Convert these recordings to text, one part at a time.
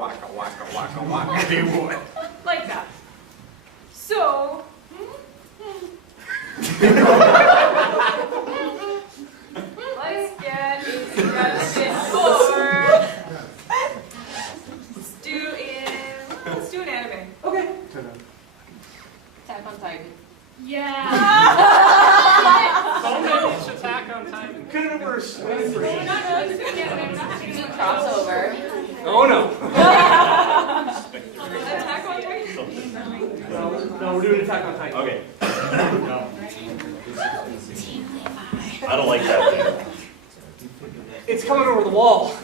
waka, waka, waka, waka. They would. Like that. So, let's get a suggestion for let's do an anime. Okay. Attack on Titan. Yeah. Somebody's Attack on Titan. Could have been worse. No, just do an anime. Crossover. Oh no. Attack on Titan? No, we're doing Attack on Titan. Okay. No. I don't like that thing. It's coming over the wall.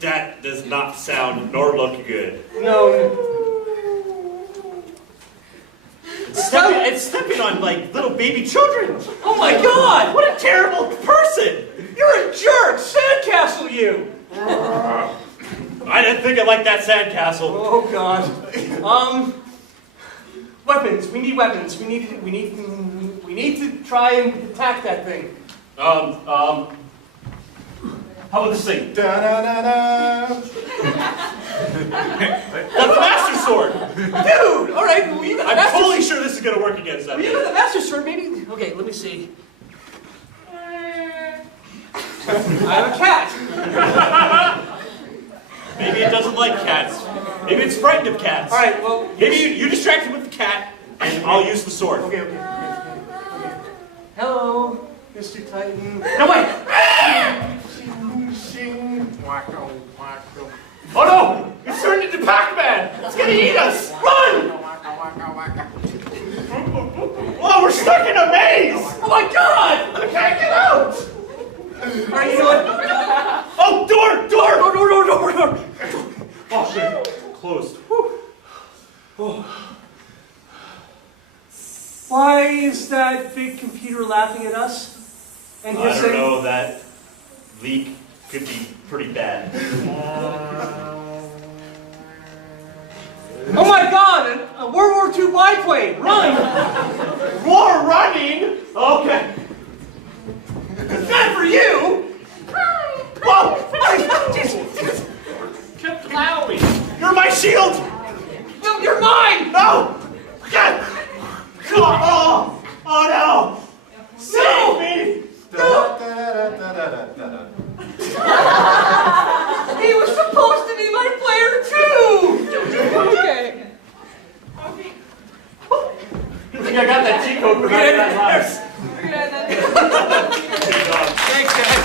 That does not sound nor look good. No. It's stepping on like little baby children. Oh my God! What a terrible person! You're a jerk! Sandcastle you! I didn't think it like that sandcastle. Oh God. Weapons. We need weapons. We need to try and attack that thing. How about this thing? Da-da-da-da. That's a master sword. Dude! Alright, well, you got the I'm master totally sure this is gonna work against that Well, you thing. got the master sword, maybe. Okay, let me see. I have a cat. Maybe it doesn't like cats. Maybe it's frightened of cats. Alright, well. Maybe you distract it with the cat, and I'll use the sword. Okay. Hello, Mr. Titan. No, wait! Wacko, wacko. Oh no! It's turned into Pac-Man! It's gonna eat us! Run! Waka, waka, waka. Oh, we're stuck in a maze! Oh my God! I can't get out! Alright, you know what? Oh, door! Door! Door. Oh shit! Closed. Whew. Oh. Why is that big computer laughing at us? And I don't hissing? know, that leak could be pretty bad. Oh my God! A World War II biplane! Run! More running? Okay. It's bad for you! Whoa! Kept plowing. You're my shield! No, you're mine! No! God! Oh! Oh no! Save me! Da-da-da-da-da-da-da. He was supposed to be my player too! Okay. Good thing I got that cheat code for that last. We're gonna end that. Good job. Thanks, guys.